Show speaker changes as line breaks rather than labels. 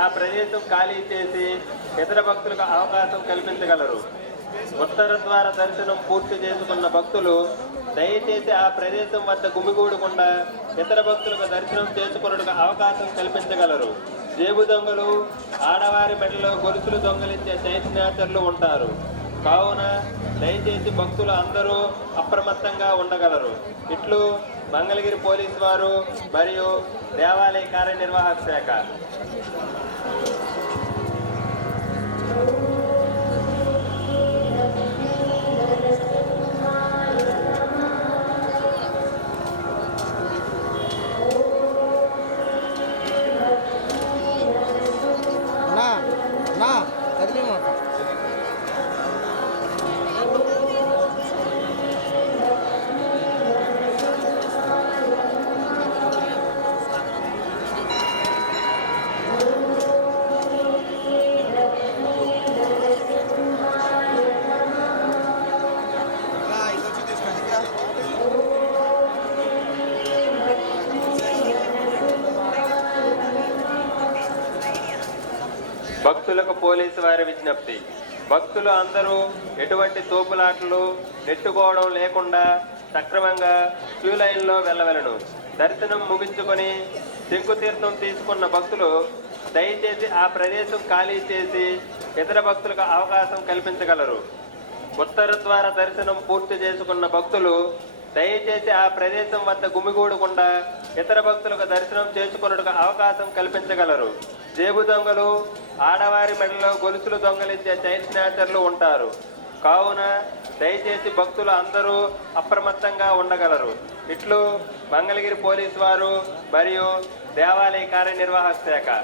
ఆ ప్రదేశం ఖాళీ చేసి ఇతర భక్తులకు అవకాశం కల్పించగలరు ఉత్తర ద్వార దర్శనం పూర్తి చేసుకున్న భక్తులు దయచేసి ఆ ప్రదేశం వద్ద గుమిగూడకుండా ఇతర భక్తులకు దర్శనం చేసుకున్నట్టుకు అవకాశం కల్పించగలరు జేబు దొంగలు ఆడవారి మెడలో గొలుసులు దొంగలించే చైతన్యాచరులు ఉంటారు కావున దయచేసి భక్తులు అందరూ అప్రమత్తంగా ఉండగలరు ఇట్లు మంగళగిరి పోలీసు వారు మరియు దేవాలయ కార్యనిర్వాహక శాఖ భక్తులకు పోలీసు వారి విజ్ఞప్తి భక్తులు అందరూ ఎటువంటి తోపులాటలు నెట్టుకోవడం లేకుండా సక్రమంగా క్యూ లైన్లో వెళ్ళవలను దర్శనం ముగించుకొని శంకుతీర్థం తీసుకున్న భక్తులు దయచేసి ఆ ప్రదేశం ఖాళీ చేసి ఇతర భక్తులకు అవకాశం కల్పించగలరు ఉత్తర ద్వారా దర్శనం పూర్తి చేసుకున్న భక్తులు దయచేసి ఆ ప్రదేశం వద్ద గుమిగూడకుండా ఇతర భక్తులకు దర్శనం చేసుకున్నట్టుకు అవకాశం కల్పించగలరు జేబు దొంగలు ఆడవారి మెడలో గొలుసులు దొంగలించే చైన్ స్నాచర్లు ఉంటారు కావున దయచేసి భక్తులు అందరూ అప్రమత్తంగా ఉండగలరు ఇట్లు మంగళగిరి పోలీసు వారు మరియు దేవాలయ కార్యనిర్వాహక శాఖ